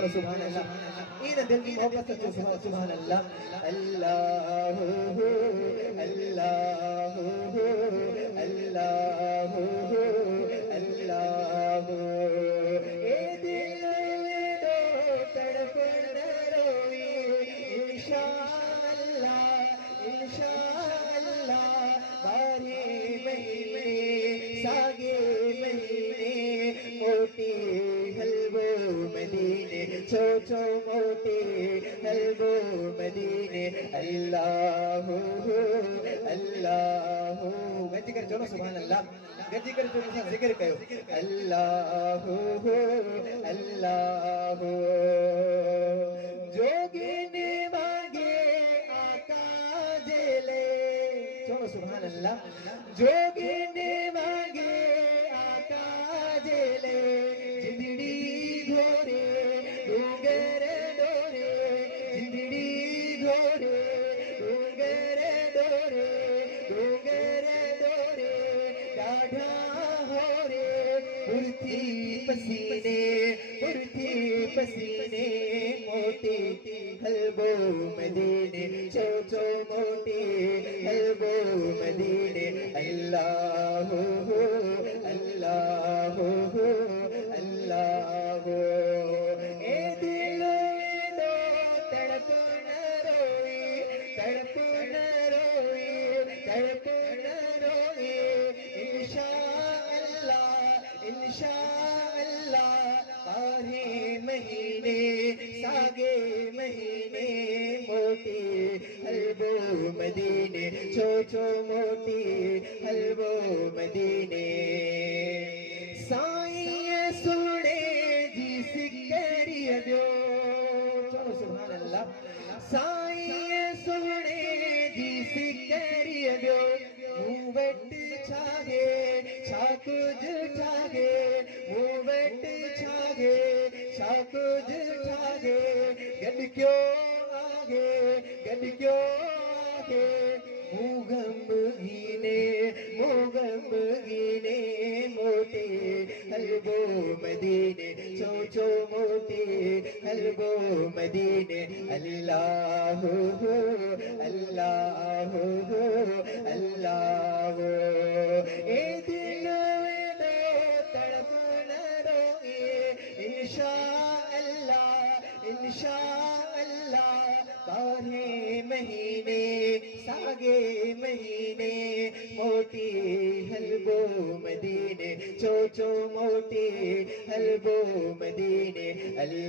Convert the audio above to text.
چلو سبحان اللہ این دل کی محبت سے سبحان اللہ اللہ اللہ اللہ اللہ اے دل میں دو تڑپ نہ روئی انشاءاللہ انشاءاللہ بارے مہینے ساگے مہینے موٹی حلوہ مدینے چوچو موٹی حلوہ مدینے اللہ اللہ گنجی کر چلو سبحان اللہ گنجی کر چلو ذکر کہو اللہ اللہ جوگینے مانگے آقا جلے چلو سبحان اللہ جوگینے مانگے آقا جلے جندڑی گھوڑے ڈونگر ڈورے جندڑی گھوڑے ڈونگر ڈورے ڈونگر ڈورے ڈاڈھا ہو رے پرتھی پسینے موٹی حلوہ مدینے چوچو موٹی حلوہ مدینے اللہ اللہ اللہ اے دل میں دو تڑپ نہ روئی تڑپ نہ روئی تڑپ نہ روئی انشاءاللہ بارے مہینے ساگے مہینے موٹی حلوہ مدینے چوچو موٹی حلوہ مدینے سائیں سنے جی سکری دیو چلو سبحان اللہ سائیں سنے جی سکری دیو مووٹ چھاگے چھاکج ٹھاگے مووٹ چھاگے چھاکج ٹھاگے گڈ کیوں آگے گڈ کیوں آگے موغم گینے موٹے حلوہ مدینے چوچو موٹے حلوہ مدینے اللہ اللہ اللہ اے دل میں دو تڑپ نہ روئے انشاءاللہ انشاءاللہ بارے مہینے ساگے مہینے موٹی حلوہ مدینے چوچو موٹی حلوہ مدینے اللہ